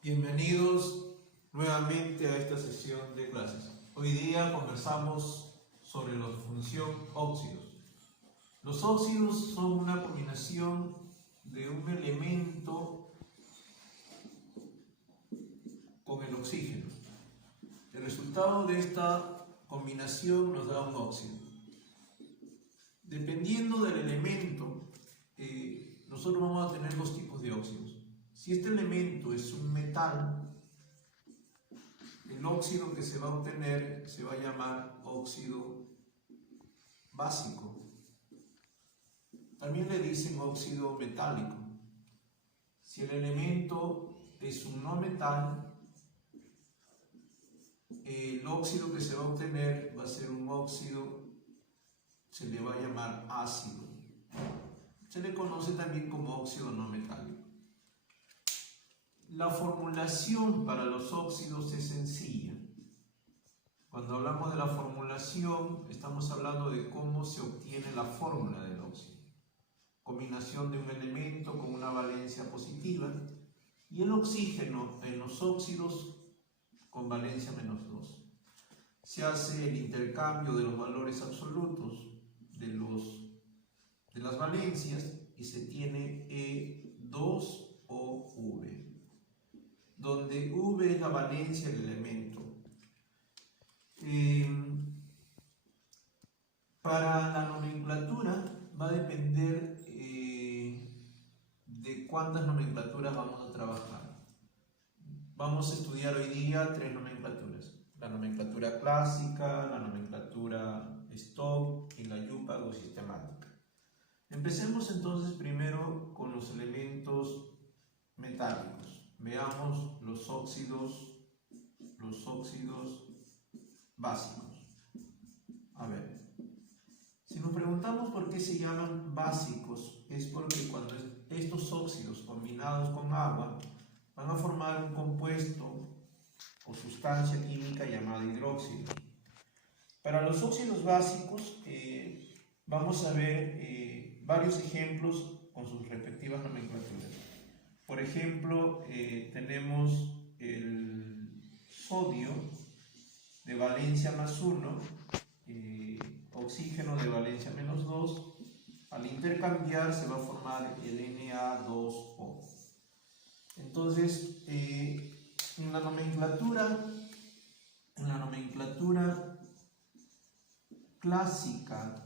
Bienvenidos nuevamente a esta sesión de clases. Hoy día conversamos sobre la función óxidos. Los óxidos son una combinación de un elemento con el oxígeno. El resultado de esta combinación nos da un óxido. Dependiendo del elemento, nosotros vamos a tener dos tipos de óxidos. Si este elemento es un metal, el óxido que se va a obtener se va a llamar óxido básico. También le dicen óxido metálico. Si el elemento es un no metal, el óxido que se va a obtener va a ser un óxido, se le va a llamar ácido. Se le conoce también como óxido no metálico. La formulación para los óxidos es sencilla. Cuando hablamos de la formulación, estamos hablando de cómo se obtiene la fórmula del óxido. Combinación de un elemento con una valencia positiva y el oxígeno en los óxidos con valencia -2. Se hace el intercambio de los valores absolutos de las valencias y se tiene E2OV, donde V es la valencia del elemento. Para la nomenclatura va a depender de cuántas nomenclaturas vamos a trabajar. Vamos a estudiar hoy día 3 nomenclaturas: la nomenclatura clásica, la nomenclatura Stokes y la YUPAC o sistemática. Empecemos entonces primero con los elementos metálicos. Veamos los óxidos básicos. A ver, si nos preguntamos por qué se llaman básicos, es porque cuando estos óxidos combinados con agua van a formar un compuesto o sustancia química llamada hidróxido. Para los óxidos básicos vamos a ver varios ejemplos con sus respectivas nomenclaturas. Por ejemplo, tenemos el sodio de valencia +1, oxígeno de valencia -2. Al intercambiar se va a formar el Na2O. Entonces, en la nomenclatura clásica,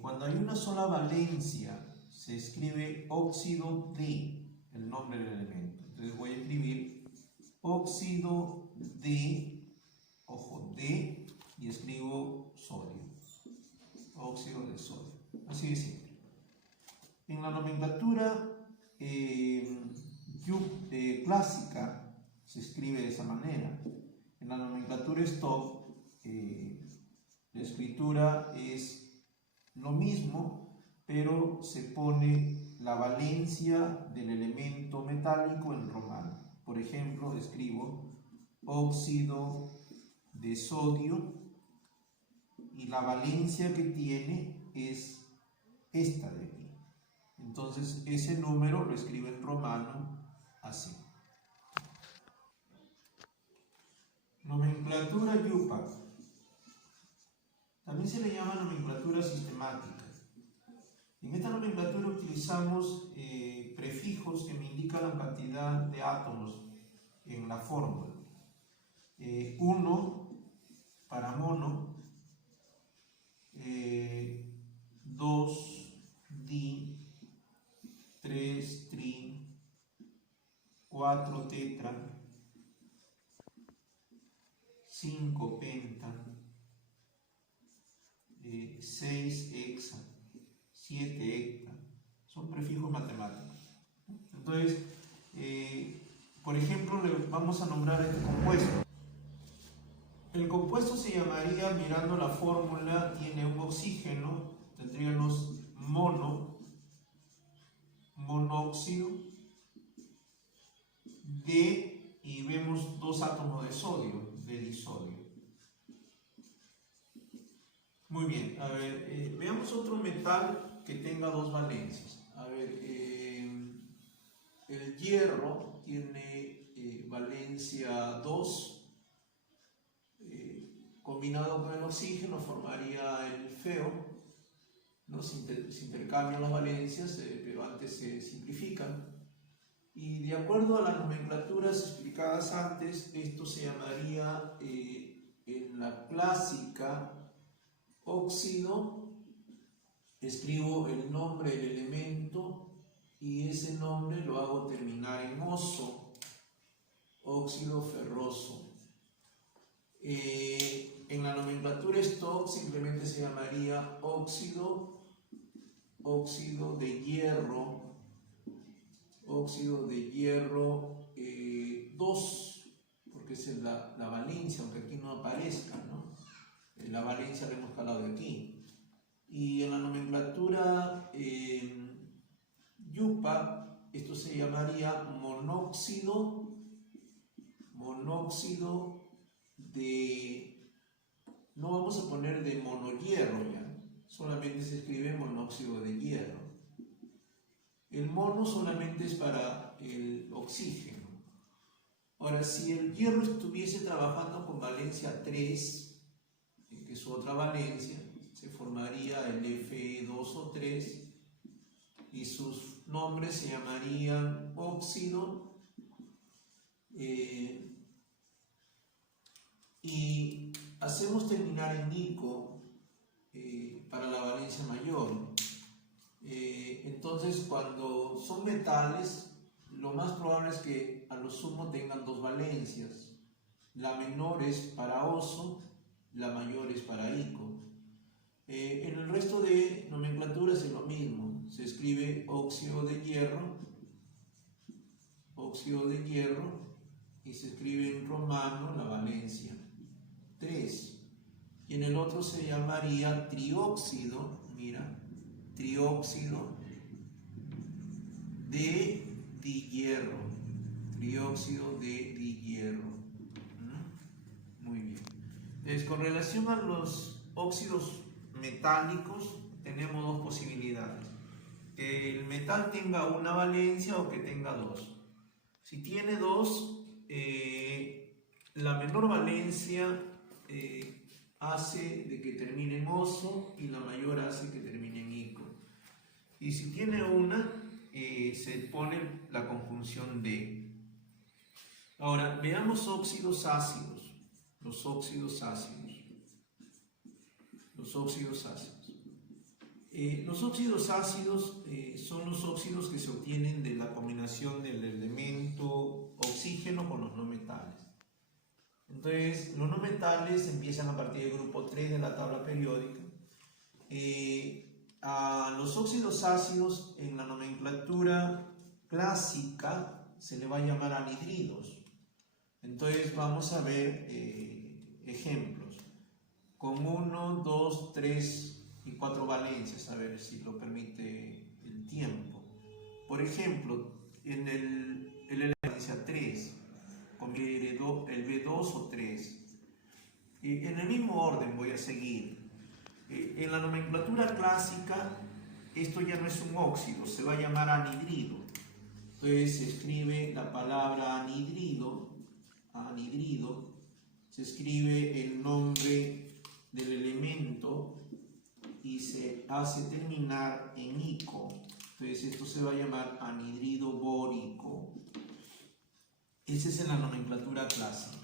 cuando hay una sola valencia, se escribe óxido de, el nombre del elemento. Entonces voy a escribir óxido de, ojo, de, y escribo sodio, óxido de sodio. Así de simple. En la nomenclatura clásica se escribe de esa manera. En la nomenclatura Stokes la escritura es lo mismo, pero se pone la valencia del elemento metálico en romano. Por ejemplo, escribo óxido de sodio y la valencia que tiene es esta de aquí. Entonces ese número lo escribo en romano así. Nomenclatura YUPAC. También se le llama nomenclatura sistemática. En esta nomenclatura utilizamos prefijos que me indican la cantidad de átomos en la fórmula. 1 para mono, 2 di, 3 tri, 4 tetra, 5 penta, 6 hexa, 7 hecta. Son prefijos matemáticos. Entonces, por ejemplo, le vamos a nombrar este compuesto. El compuesto se llamaría, mirando la fórmula, tiene un oxígeno, tendríamos monóxido de, y vemos 2 átomos de sodio, de disodio. Muy bien, a ver, veamos otro metal que tenga 2 valencias. A ver, el hierro tiene valencia 2, combinado con el oxígeno formaría el feo, ¿no? Se intercambian las valencias, pero antes se simplifican. Y de acuerdo a las nomenclaturas explicadas antes, esto se llamaría en la clásica óxido. Escribo el nombre del elemento y ese nombre lo hago terminar en oso, óxido ferroso. En la nomenclatura stock simplemente se llamaría óxido de hierro, 2, porque esa es la valencia, aunque aquí no aparezca, ¿no? La valencia la hemos jalado de aquí. Y en la nomenclatura yupa, esto se llamaría monóxido de, no vamos a poner de monohierro ya, solamente se escribe monóxido de hierro. El mono solamente es para el oxígeno. Ahora, si el hierro estuviese trabajando con valencia 3, que es otra valencia, se formaría el Fe2O3 y sus nombres se llamarían óxido y hacemos terminar en nico para la valencia mayor. Entonces, cuando son metales, lo más probable es que a lo sumo tengan 2 valencias. La menor es para oso, la mayor es para ico. En el resto de nomenclaturas es lo mismo. Se escribe óxido de hierro, y se escribe en romano la valencia 3. Y en el otro se llamaría trióxido, mira, trióxido de dihierro, Muy bien. Entonces, con relación a los óxidos metálicos, tenemos 2 posibilidades: que el metal tenga una valencia o que tenga 2. Si tiene 2, la menor valencia hace de que termine en oso y la mayor hace que termine en ico. Y si tiene una, se pone la conjunción de. Ahora, veamos óxidos ácidos. Los óxidos ácidos. Los óxidos ácidos son los óxidos que se obtienen de la combinación del elemento oxígeno con los no metales. Entonces, los no metales empiezan a partir del grupo 3 de la tabla periódica. A los óxidos ácidos en la nomenclatura clásica se le va a llamar anhidridos. Entonces, vamos a ver ejemplos con 1, 2, 3 y 4 valencias, a ver si lo permite el tiempo. Por ejemplo, en el valencia 3, con el B2O3. En el mismo orden voy a seguir. En la nomenclatura clásica, esto ya no es un óxido, se va a llamar anhidrido. Entonces se escribe la palabra anhidrido, se escribe el nombre del elemento y se hace terminar en ico. Entonces esto se va a llamar anhidrido bórico. Esa es en la nomenclatura clásica.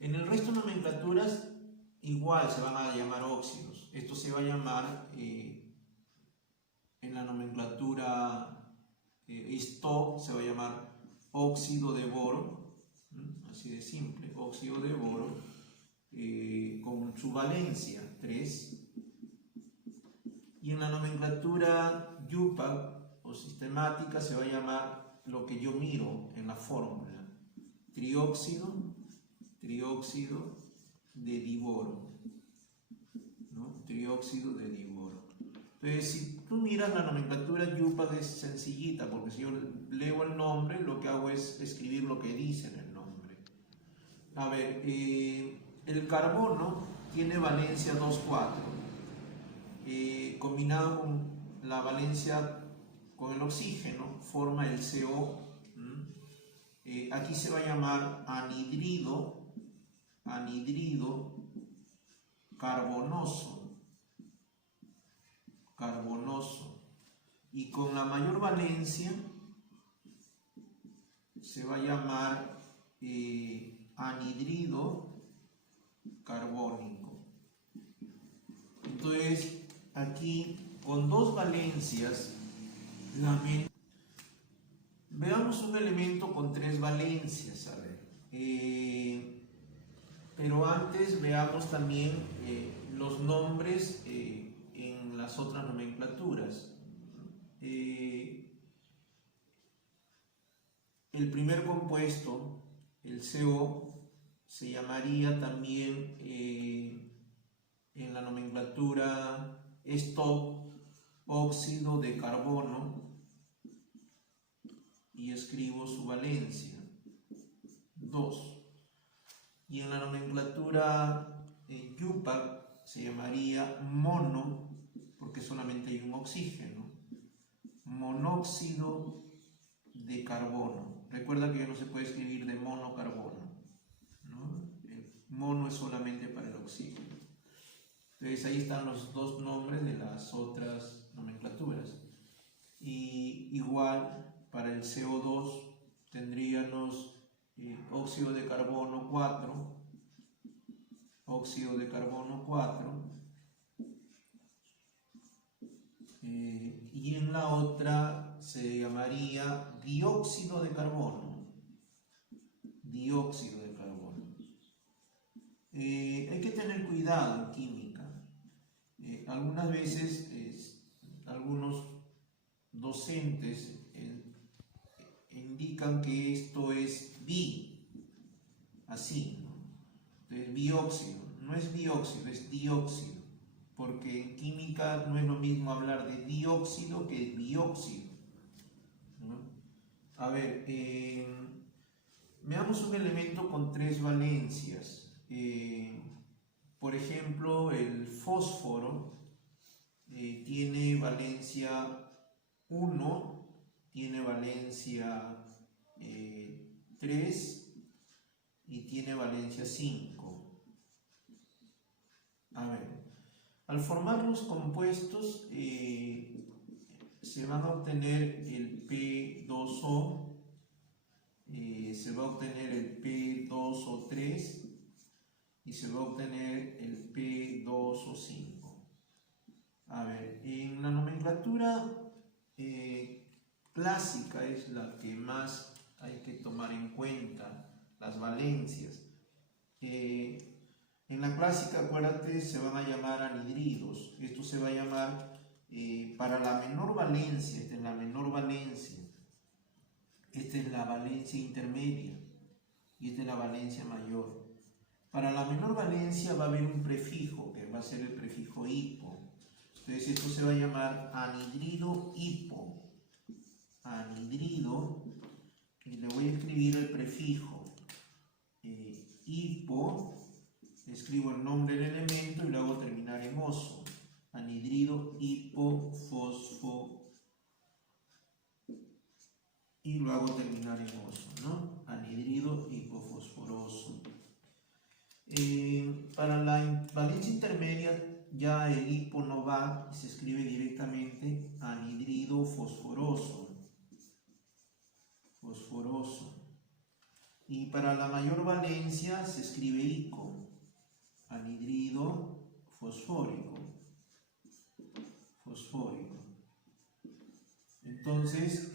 En el resto de nomenclaturas igual se van a llamar óxidos. Esto se va a llamar en la nomenclatura stock, se va a llamar óxido de boro, así de simple, óxido de boro con su valencia 3. Y en la nomenclatura yupa o sistemática se va a llamar lo que yo miro en la fórmula: trióxido de diboro, ¿no? Trióxido de diboro. Entonces, si tú miras la nomenclatura yupa, es sencillita, porque si yo leo el nombre, lo que hago es escribir lo que dice en el nombre. A ver, el carbono tiene valencia 2,4. Combinado con la valencia con el oxígeno, forma el CO, aquí se va a llamar anhidrido carbonoso. Y con la mayor valencia se va a llamar anhidrido carbónico. Entonces, aquí con dos valencias, veamos un elemento con tres valencias, a ver. Pero antes veamos también los nombres en las otras nomenclaturas. El primer compuesto, el CO, se llamaría también en la nomenclatura stop óxido de carbono, y escribo su valencia 2. Y en la nomenclatura YUPAC se llamaría mono, porque solamente hay un oxígeno, monóxido de carbono. Recuerda que ya no se puede escribir de monocarbono, ¿no? El mono es solamente para el oxígeno. Entonces ahí están los dos nombres de las otras nomenclaturas. Y igual para el CO2 tendríamos óxido de carbono 4, y en la otra se llamaría dióxido de carbono. Hay que tener cuidado en química. Algunas veces algunos docentes indican que esto es así, ¿no? Entonces, bióxido, no es bióxido, es dióxido, porque en química no es lo mismo hablar de dióxido que dióxido, ¿no? A ver, veamos un elemento con tres valencias. Por ejemplo, el fósforo tiene valencia 1, tiene valencia 3 y tiene valencia 5. A ver, al formar los compuestos se van a obtener el P2O, se va a obtener el P2O3 y se va a obtener el P2O5. A ver, en la nomenclatura clásica es la que más hay que tomar en cuenta, las valencias. En la clásica, acuérdate, se van a llamar anhidridos. Esto se va a llamar para la menor valencia, esta es la menor valencia, esta es la valencia intermedia y esta es la valencia mayor. Para la menor valencia va a haber un prefijo, que va a ser el prefijo hipo. Entonces esto se va a llamar anhidrido hipo. Anhidrido, y le voy a escribir el prefijo hipo, escribo el nombre del elemento y lo hago terminar en oso. Anhidrido hipofosfo, y lo hago terminar en oso, ¿no? Anhidrido hipofosforoso. Para la valencia intermedia ya el hipo no va y se escribe directamente anhidrido fosforoso. Y para la mayor valencia se escribe ICO, anhidrido fosfórico. Entonces,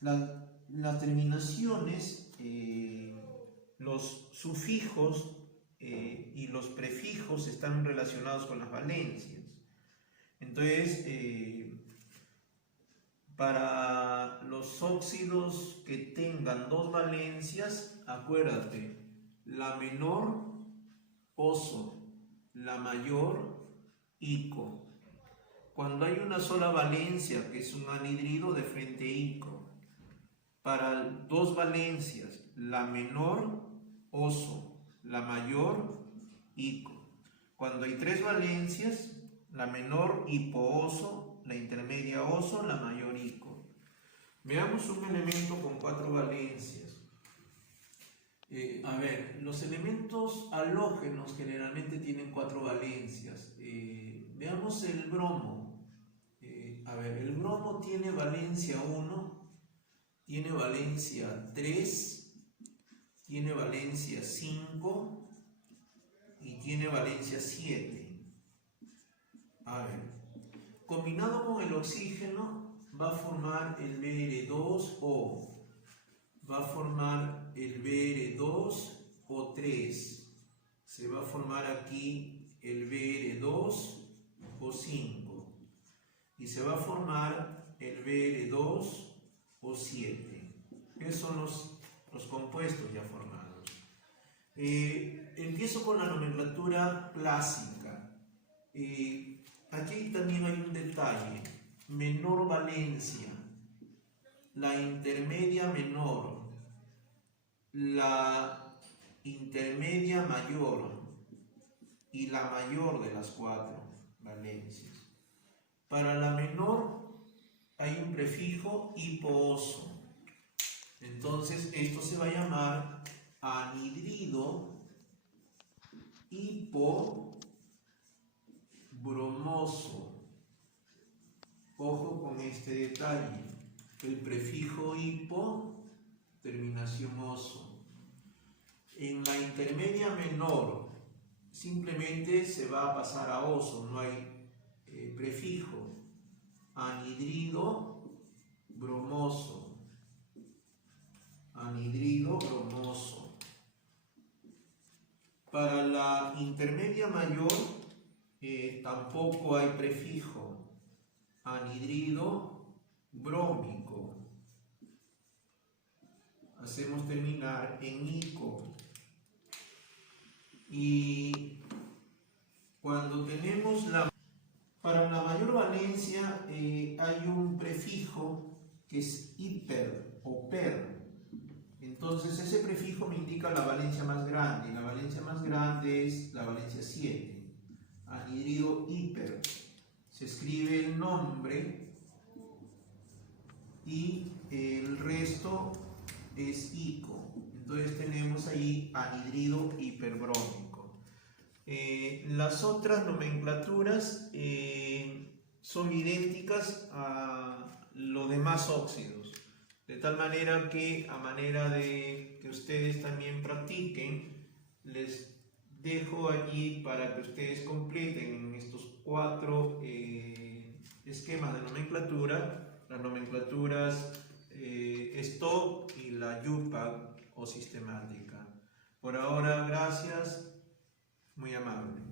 las terminaciones, los sufijos y los prefijos están relacionados con las valencias. Entonces, para los óxidos que tengan dos valencias, acuérdate, la menor oso, la mayor ico. Cuando hay una sola valencia, que es un anhidrido, de frente ico. Para dos valencias, la menor oso, la mayor ico. Cuando hay tres valencias, la menor hipooso, la intermedia oso, la mayor ico. Veamos un elemento con 4 valencias. Los elementos halógenos generalmente tienen 4 valencias. Veamos el bromo. El bromo tiene valencia 1, tiene valencia 3, tiene valencia 5 y tiene valencia 7. Combinado con el oxígeno va a formar el Br2O. Va a formar el Br2O3. Se va a formar aquí el Br2O5. Y se va a formar el Br2O7. Esos son los compuestos ya formados. Empiezo con la nomenclatura clásica. Aquí también hay un detalle. Menor valencia, la intermedia menor, la intermedia mayor y la mayor de las 4 valencias. Para la menor hay un prefijo hiposo. Entonces esto se va a llamar anhidrido hipobromoso. Ojo con este detalle. El prefijo hipo, terminación oso. En la intermedia menor, simplemente se va a pasar a oso, no hay prefijo. Anhidrido bromoso. Anhidrido bromoso. Para la intermedia mayor, tampoco hay prefijo. Anhidrido brómico. Hacemos terminar en ico. Y cuando tenemos para la mayor valencia hay un prefijo que es hiper o per. Entonces ese prefijo me indica la valencia más grande. Y la valencia más grande es la valencia 7. Anhidrido hiper. Se escribe el nombre y el resto es ico. Entonces tenemos ahí anhidrido hiperbrómico. Las otras nomenclaturas son idénticas a los demás óxidos, de tal manera que, a manera de que ustedes también practiquen, les dejo allí para que ustedes completen estos 4 esquemas de nomenclatura, las nomenclaturas stock y la UPAC o sistemática. Por ahora, gracias, muy amable.